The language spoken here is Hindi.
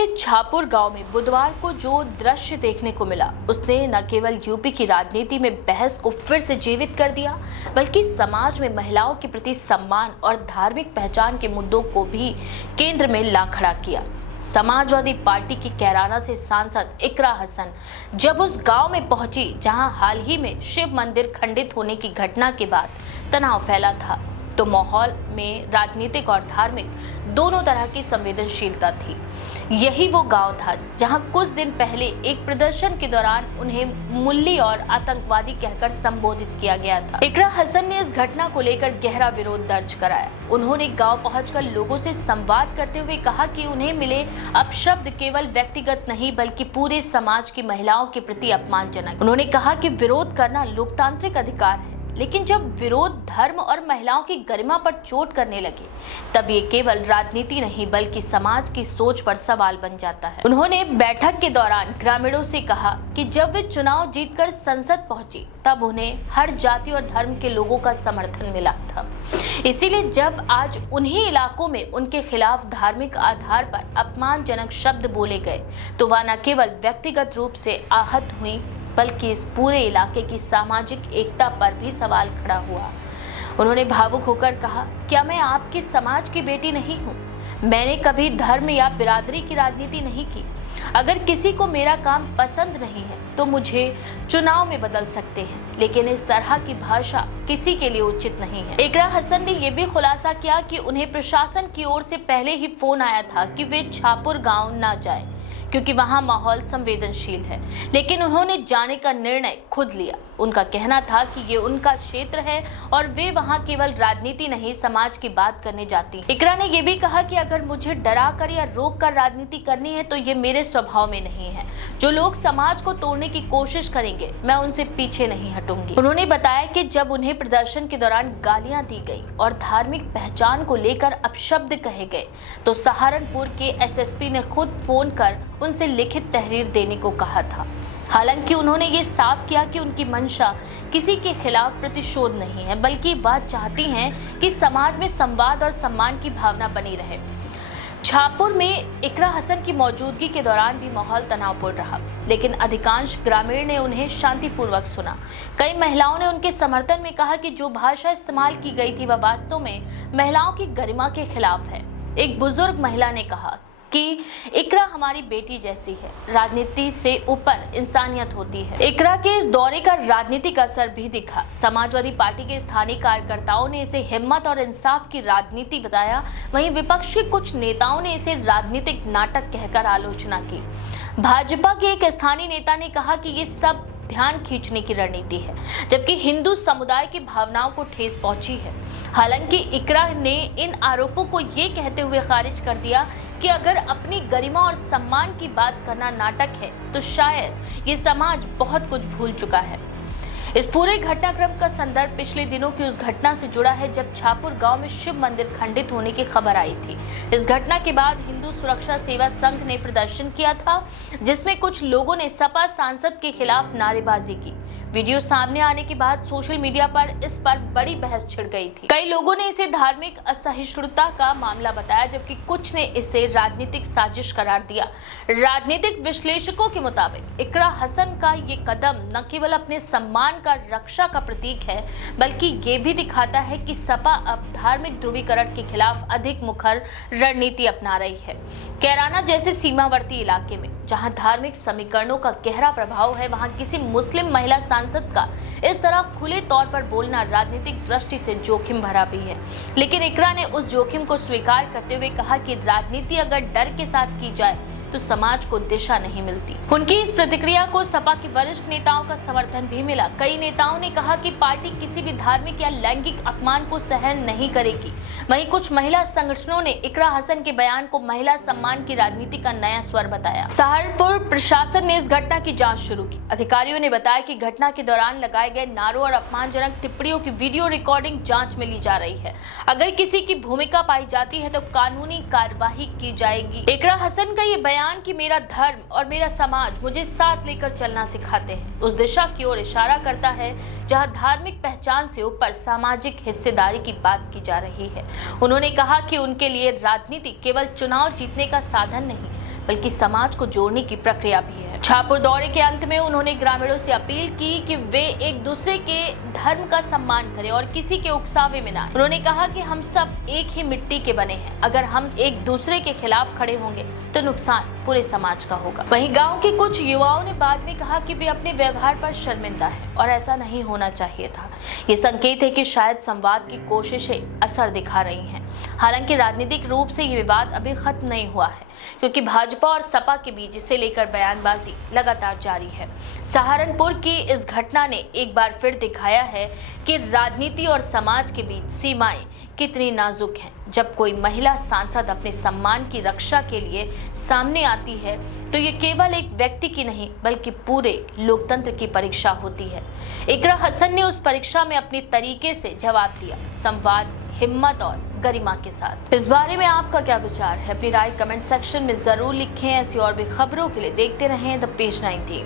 के छापुर गांव में बुधवार को जो दृश्य देखने को मिला उसने न केवल यूपी की राजनीति में बहस को फिर से जीवित कर दिया, बल्कि समाज में महिलाओं के प्रति सम्मान और धार्मिक पहचान के मुद्दों को भी केंद्र में ला खड़ा किया। समाजवादी पार्टी की कैराना से सांसद इकरा हसन जब उस गांव में पहुंची जहां हाल ही में शिव मंदिर खंडित होने की घटना के बाद तनाव फैला था, तो माहौल में राजनीतिक और धार्मिक दोनों तरह की संवेदनशीलता थी। यही वो गांव था जहां कुछ दिन पहले एक प्रदर्शन के दौरान उन्हें मुल्ली और आतंकवादी कहकर संबोधित किया गया था। इकरा हसन ने इस घटना को लेकर गहरा विरोध दर्ज कराया। उन्होंने गांव पहुंचकर लोगों से संवाद करते हुए कहा कि उन्हें मिले अपशब्द केवल व्यक्तिगत नहीं बल्कि पूरे समाज की महिलाओं के प्रति अपमानजनक। उन्होंने कहा कि विरोध करना लोकतांत्रिक अधिकार है, लेकिन जब विरोध धर्म और महिलाओं की गरिमा पर चोट करने लगे तब ये केवल राजनीति नहीं बल्कि समाज की सोच पर सवाल बन जाता है। उन्होंने बैठक के दौरान ग्रामीणों से कहा कि जब वे चुनाव जीतकर संसद पहुंची तब उन्हें हर जाति और धर्म के लोगों का समर्थन मिला था। इसीलिए जब आज उन्हीं इलाकों में उनके खिलाफ धार्मिक आधार पर अपमानजनक शब्द बोले गए तो वह न केवल व्यक्तिगत रूप से आहत हुई बल्कि इस पूरे इलाके की सामाजिक एकता पर भी सवाल खड़ा हुआ। उन्होंने भावुक होकर कहा, क्या मैं आपके समाज की बेटी नहीं हूँ? मैंने कभी धर्म या बिरादरी की राजनीति नहीं की। अगर किसी को मेरा काम पसंद नहीं है तो मुझे चुनाव में बदल सकते हैं, लेकिन इस तरह की भाषा किसी के लिए उचित नहीं है। इकरा हसन ने यह भी खुलासा किया कि उन्हें प्रशासन की ओर से पहले ही फोन आया था कि वे छापुर गांव न जाएं, क्योंकि वहां माहौल संवेदनशील है, लेकिन उन्होंने जाने का निर्णय खुद लिया। उनका कहना था कि ये उनका क्षेत्र है और वे वहां केवल राजनीति नहीं समाज की बात करने जाती हैं। इकरा ने यह भी कहा कि अगर मुझे डरा कर या रोक कर राजनीति करनी है तो ये मेरे स्वभाव में नहीं है। जो लोग समाज को तोड़ने की कोशिश करेंगे मैं उनसे पीछे नहीं हटूंगी। उन्होंने बताया कि जब उन्हें प्रदर्शन के दौरान गालियां दी गई और धार्मिक पहचान को लेकर अपशब्द कहे गए तो सहारनपुर के एसएसपी ने खुद फोन कर उनसे लिखित तहरीर देने को कहा था। हालांकि उन्होंने ये साफ किया कि उनकी मंशा किसी के खिलाफ प्रतिशोध नहीं है, बल्कि वह चाहती हैं कि समाज में संवाद और सम्मान की भावना बनी रहे। छापुर में इकरा हसन की मौजूदगी के दौरान भी माहौल तनावपूर्ण रहा, लेकिन अधिकांश ग्रामीण ने उन्हें शांतिपूर्वक सुना। कई महिलाओं ने उनके समर्थन में कहा कि जो भाषा इस्तेमाल की गई थी वह वास्तव में महिलाओं की गरिमा के खिलाफ है। एक बुजुर्ग महिला ने कहा कि इकरा हमारी बेटी जैसी है, राजनीति से ऊपर इंसानियत होती है। इकरा के इस दौरे का राजनीतिक असर भी दिखा। समाजवादी पार्टी के स्थानीय कार्यकर्ताओं ने इसे हिम्मत और इंसाफ की राजनीति बताया, वहीं विपक्ष के कुछ नेताओं ने इसे राजनीतिक नाटक कहकर आलोचना की। भाजपा के एक स्थानीय नेता ने कहा कि ये सब ध्यान खींचने की रणनीति है, जबकि हिंदू समुदाय की भावनाओं को ठेस पहुंची है। हालांकि इकरा ने इन आरोपों को ये कहते हुए खारिज कर दिया कि अगर अपनी गरिमा और सम्मान की बात करना नाटक है तो शायद ये समाज बहुत कुछ भूल चुका है। इस पूरे घटनाक्रम का संदर्भ पिछले दिनों की उस घटना से जुड़ा है जब छापुर गांव में शिव मंदिर खंडित होने की खबर आई थी। इस घटना के बाद हिंदू सुरक्षा सेवा संघ ने प्रदर्शन किया था, जिसमें कुछ लोगों ने सपा सांसद के खिलाफ नारेबाजी की। वीडियो सामने आने के बाद सोशल मीडिया पर इस पर बड़ी बहस छिड़ गई थी। कई लोगों ने इसे धार्मिक असहिष्णुता का मामला बताया, जबकि कुछ ने इसे राजनीतिक साजिश करार दिया। राजनीतिक विश्लेषकों के मुताबिक इकरा हसन का ये कदम न केवल अपने सम्मान का रक्षा का प्रतीक है, बल्कि ये भी दिखाता है कि सपा अब धार्मिक ध्रुवीकरण के खिलाफ अधिक मुखर रणनीति अपना रही है। कैराना जैसे सीमावर्ती इलाके में जहां धार्मिक समीकरणों का गहरा प्रभाव है, वहां किसी मुस्लिम महिला सांसद का इस तरह खुले तौर पर बोलना राजनीतिक दृष्टि से जोखिम भरा भी है। लेकिन इकरा ने उस जोखिम को स्वीकार करते हुए कहा कि राजनीति अगर डर के साथ की जाए तो समाज को दिशा नहीं मिलती। उनकी इस प्रतिक्रिया को सपा के वरिष्ठ नेताओं का समर्थन भी मिला। कई नेताओं ने कहा कि पार्टी किसी भी धार्मिक या लैंगिक अपमान को सहन नहीं करेगी। वहीं कुछ महिला संगठनों ने इकरा हसन के बयान को महिला सम्मान की राजनीति का नया स्वर बताया। सहारनपुर प्रशासन ने इस घटना की जांच शुरू की। अधिकारियों ने बताया कि घटना के दौरान लगाए गए नारों और अपमानजनक टिप्पणियों की वीडियो रिकॉर्डिंग जांच में ली जा रही है। अगर किसी की भूमिका पाई जाती है तो कानूनी कार्यवाही की जाएगी। इकरा हसन का ये बयान कि मेरा धर्म और मेरा समाज मुझे साथ लेकर चलना सिखाते हैं, उस दिशा की ओर इशारा करता है जहां धार्मिक पहचान से ऊपर सामाजिक हिस्सेदारी की बात की जा रही है। उन्होंने कहा कि उनके लिए राजनीति केवल चुनाव जीतने का साधन नहीं बल्कि समाज को जोड़ने की प्रक्रिया भी है। शाहपुर दौरे के अंत में उन्होंने ग्रामीणों से अपील की कि वे एक दूसरे के धर्म का सम्मान करें और किसी के उकसावे में ना आए। उन्होंने कहा कि हम सब एक ही मिट्टी के बने हैं, अगर हम एक दूसरे के खिलाफ खड़े होंगे तो नुकसान पूरे समाज का होगा। वहीं गांव के कुछ युवाओं ने बाद में कहा कि वे अपने व्यवहार पर शर्मिंदा हैं और ऐसा नहीं होना चाहिए था। ये संकेत है कि शायद संवाद की कोशिशें असर दिखा रही हैं। हालांकि राजनीतिक रूप से ये विवाद अभी खत्म नहीं हुआ है, क्योंकि भाजपा और सपा के बीच इसे लेकर बयानबाजी लगातार जारी है। सहारनपुर की इस घटना ने एक बार फिर दिखाया है कि राजनीति और समाज के बीच सीमाएं कितनी नाजुक हैं। जब कोई महिला सांसद अपने सम्मान की रक्षा के लिए सामने आती है तो ये केवल एक व्यक्ति की नहीं बल्कि पूरे लोकतंत्र की परीक्षा होती है। इकरा हसन ने उस परीक्षा में अपने तरीके से जवाब दिया, संवाद, हिम्मत और गरिमा के साथ। इस बारे में आपका क्या विचार है? अपनी राय कमेंट सेक्शन में जरूर लिखें। ऐसी और भी खबरों के लिए देखते रहें द पेज 19।